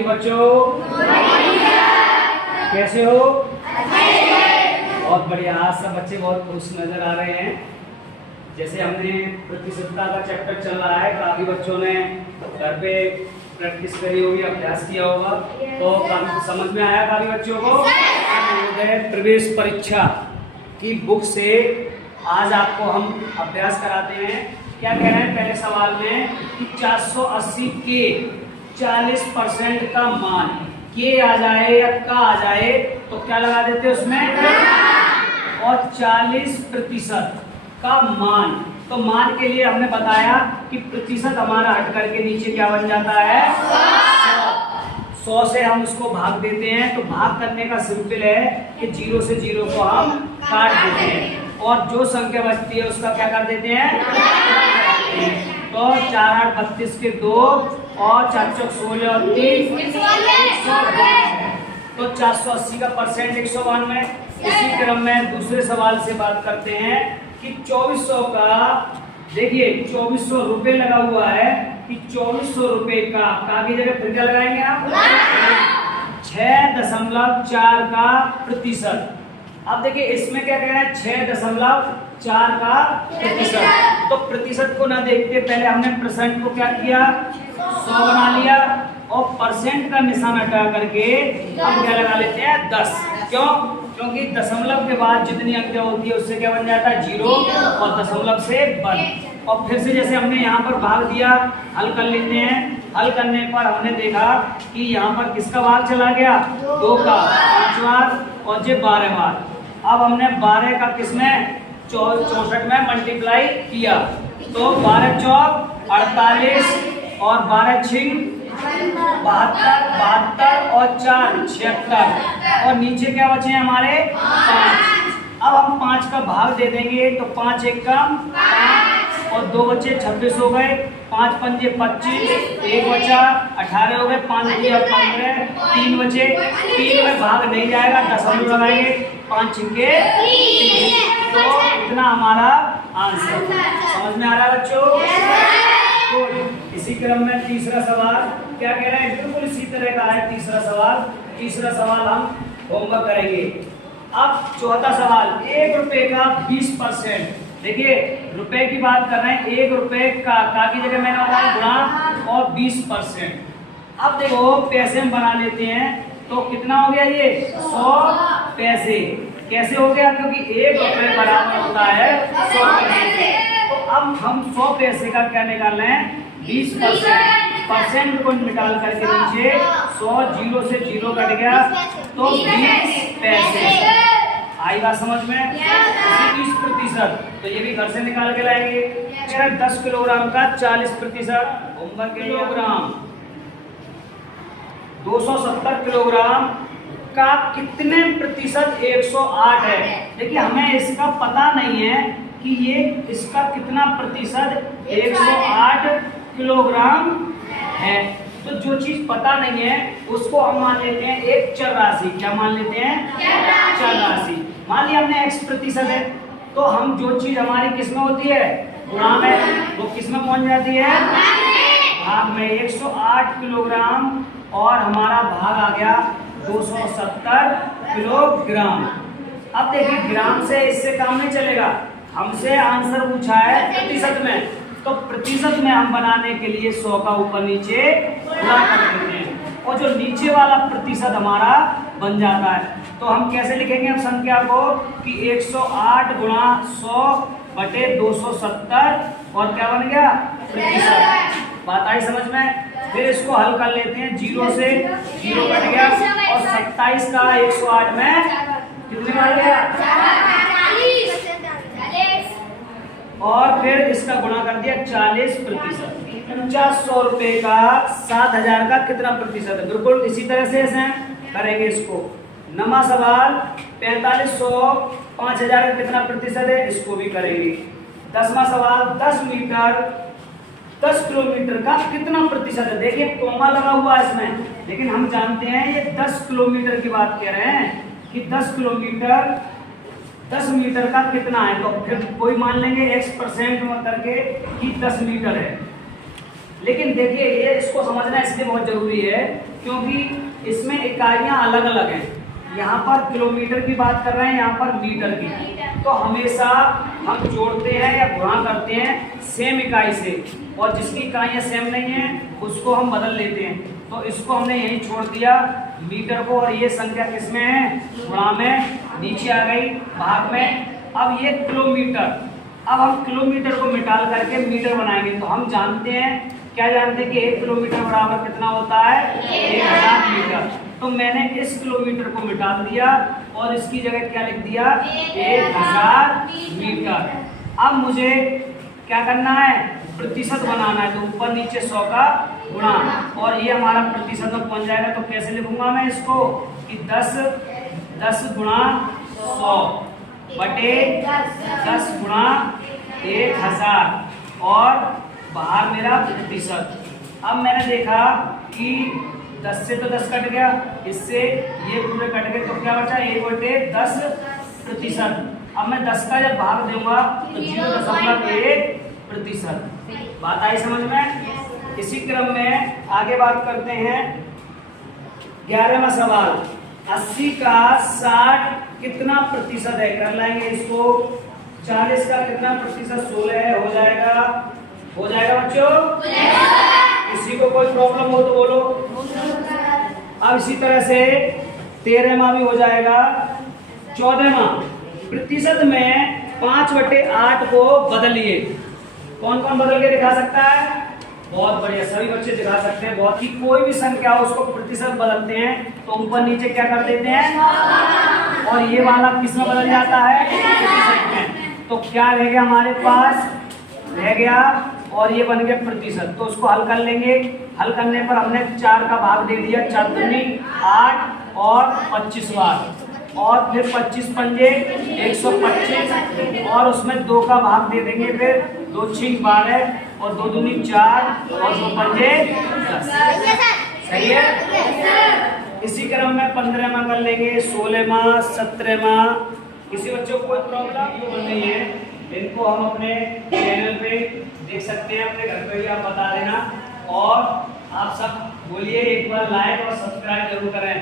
Morning बच्चों, कैसे हो? बहुत बढ़िया। आज सब बच्चे बहुत खुश नजर आ रहे हैं। जैसे हमने प्रतिशतता का चैप्टर चल रहा है, काफी बच्चों ने घर पे प्रैक्टिस करी होगी, अभ्यास किया होगा, तो काफी समझ में आया काफी बच्चों को। प्रवेश परीक्षा की बुक से आज आपको हम अभ्यास कराते हैं। क्या कह रहे हैं पहले सवाल में कि 480 के 40% का मान के आ जाए या का आ जाए तो क्या लगा देते हैं उसमें, और 40% का मान, तो मान के लिए हमने बताया कि प्रतिशत हमारा हट करके नीचे क्या बन जाता है, 100 से हम उसको भाग देते हैं। तो भाग करने का सिंपल है कि 0 से 0 को हम काट देते हैं और जो संख्या बचती है उसका क्या कर देते हैं। तो 4 8 32 के 2 और 4 4 16 और 3 192। तो 480 का परसेंट 192। इसी क्रम में दूसरे सवाल से बात करते हैं कि 2400 का, देखिए 2400 रुपए लगा हुआ है कि 2400 रुपए का की जगह फिर क्या लगाएंगे आप, 6.4 का प्रतिशत। अब देखिए इसमें क्या कह रहे हैं, 6.4 का प्रतिशत। तो प्रतिशत को ना देखते पहले हमने परसेंट को क्या किया, 100 बना लिया और परसेंट का निशान हटा करके हम क्या लगा लेते हैं, 10। क्यों? क्योंकि दशमलव के बाद जितनी अंक होती है उससे क्या बन जाता है, 0 और दशमलव से 1। और फिर से जैसे हमने यहाँ पर भाग दिया, हल कर लेते हैं। हल करने पर हमने देखा कि यहाँ पर किसका भाग चला गया, 2 का 5 बार और ये 12 बार। अब हमने 12 का किसमें, 64 में मल्टीप्लाई किया, तो 12 चौक 48 और 12 छिंग 72 और 4 76 और नीचे क्या बचे हैं हमारे 5। अब हम 5 का भाग दे देंगे तो 5 एक कम 5 और 2 बचे 26 हो गए, 5 पंजे 25, 1 बचा 18 हो गए, 5 दिया 15, 3 बचे, 3 में भाग नहीं जाएगा, दशमलव लगाएंगे, 5 छिंके 3। तो इतना हमारा आंसर। समझ में आ रहा है बच्चों? तो इसी क्रम में तीसरा सवाल क्या कह रहे हैं, बिल्कुल इसी तरह का है तीसरा सवाल। तीसरा सवाल हम होमवर्क करेंगे। अब चौथा सवाल, 1 रुपए का 20%। देखिए रुपए की बात कर रहे हैं, 1 रुपए का की जगह मैंने बताया गुणा और 20%। अब देखो पैसे में बना लेते हैं तो कितना हो गया, ये 100 पैसे। कैसे हो गया, क्योंकि 1 रुपए बराबर होता है 100 पैसे। तो अब हम 100 पैसे का क्या निकाल रहे हैं, 20%। परसेंट को निकाल करके नीचे 100 0 से 0 कट गया तो 20 पैसे। आई बात समझ में? 20%। तो ये भी घर से निकाल के लाएंगे। 10 किलोग्राम का 40%। होमवर्क किलोग्राम 270 किलोग्राम का कितने प्रतिशत 108 है। देखिए हमें इसका पता नहीं है कि ये इसका कितना प्रतिशत 108 किलोग्राम है। तो जो चीज पता नहीं है उसको हम मान लेते हैं एक चर राशि। क्या मान लेते हैं, चर राशि। मान लिया हमने x प्रतिशत है, तो हम जो चीज हमारी किस में होती है, गुणा में, वो किस में पहुंच जाती है, भाग में। 108 किलोग्राम और हमारा भाग आ गया 270 किलोग्राम। अब देखिए ग्राम से इससे काम नहीं चलेगा, हमसे आंसर पूछा है प्रतिशत में, तो प्रतिशत में हम बनाने के लिए 100 का ऊपर नीचे गुणा कर देते हैं और जो नीचे वाला प्रतिशत हमारा बन जाता है। तो हम कैसे लिखेंगे हम संख्या को कि 108 गुणा 100 बटे 270 और क्या बन गया, प्रतिशत। बात आई समझ में? फिर इसको हल कर लेते हैं, 0 से 0 कट गया और 27 का 108 में कितने बन गया, और फिर इसका गुणा कर दिया 40%। 4900 रुपए का 7000 का कितना प्रतिशत है। बिल्कुल इसी तरह से करेंगे इसको। नवा सवाल 4500 5000 का कितना प्रतिशत है, इसको भी करेंगे। 10वां सवाल 10 मीटर 10 किलोमीटर का कितना प्रतिशत है। देखिए कोमा लगा हुआ है इसमें, लेकिन हम जानते हैं ये 10 किलोमीटर की बात कह रहे हैं कि 10 किलोमीटर 10 मीटर का कितना है। तो फिर कोई मान लेंगे x% करके कि 10 मीटर है। लेकिन देखिए ये इसको समझना इसलिए बहुत जरूरी है क्योंकि इसमें इकाइयां अलग अलग हैं। यहाँ पर किलोमीटर की बात कर रहे हैं, यहाँ पर मीटर की। तो हमेशा हम जोड़ते हैं या गुणा करते हैं सेम इकाई से, और जिसकी इकाइयाँ सेम नहीं है उसको हम बदल लेते हैं। तो इसको हमने यही छोड़ दिया मीटर को, और ये संख्या किसमें है? गुणा में, नीचे आ गई भाग में। अब ये किलोमीटर, अब हम किलोमीटर को मिटाल करके मीटर बनाएंगे। तो हम जानते हैं, क्या जानते हैं कि 1 किलोमीटर बराबर कितना होता है? 1000 मीटर। तो मैंने इस किलोमीटर को मिटा दिया और इसकी जगह क्या लिख दिया? 1000 मीटर। अब मुझे क्या करना है? प्रतिशत बनाना है। तो ऊपर नीचे 100 का गुणा, और ये हमारा प्रतिशत में पहुंच जाएगा। तो कैसे लिखूंगा मैं इसको कि 10 गुणा 100 बटे 10 गुणा 1000 और बाहर मेरा प्रतिशत। अब मैंने देखा कि 10 से तो 10 कट गया, इससे ये पूरे कट गए, तो क्या बचा? 1/10%। अब मैं 10 का जब भाग दूंगा तो 0.1%। बात आई समझ में? इसी क्रम में आगे बात करते हैं। 11वां सवाल, 80 का 60 कितना प्रतिशत है? कर लाएंगे इसको। 40 का कितना प्रतिशत? 16 है। हो जाएगा? हो जाएगा बच्चों? किसी को कोई प्रॉब्लम हो तो बोलो। अब इसी तरह से 13वां भी हो जाएगा। 14वां, प्रतिशत में 5/8 को बदलिए। कौन कौन बदल के दिखा सकता है? बहुत बढ़िया, सभी बच्चे दिखा सकते हैं। बहुत ही कोई भी संख्या हो उसको प्रतिशत बदलते हैं तो ऊपर नीचे क्या कर देते हैं, और ये वाला किसमें बदल जाता है? प्रतिशत में। तो क्या रह गया हमारे पास? रह गया, और ये बन गया प्रतिशत। तो उसको हल कर लेंगे। हल करने पर हमने 4 का भाग दे दिया, 4 दूनी 8 और 25 बार, और फिर 25 पंजे 125, और उसमें 2 का भाग दे देंगे। फिर 2 6 12 और 2 दूनी 4 और 2 पंजे 10। सही है? इसी क्रम में 15वां कर लेंगे, 16वां, 17वां। किसी बच्चों को कोई प्रॉब्लम नहीं है, इनको हम अपने चैनल पे देख सकते हैं, अपने घर पे भी आप बता देना। और आप सब बोलिए एक बार लाइक और सब्सक्राइब जरूर करें।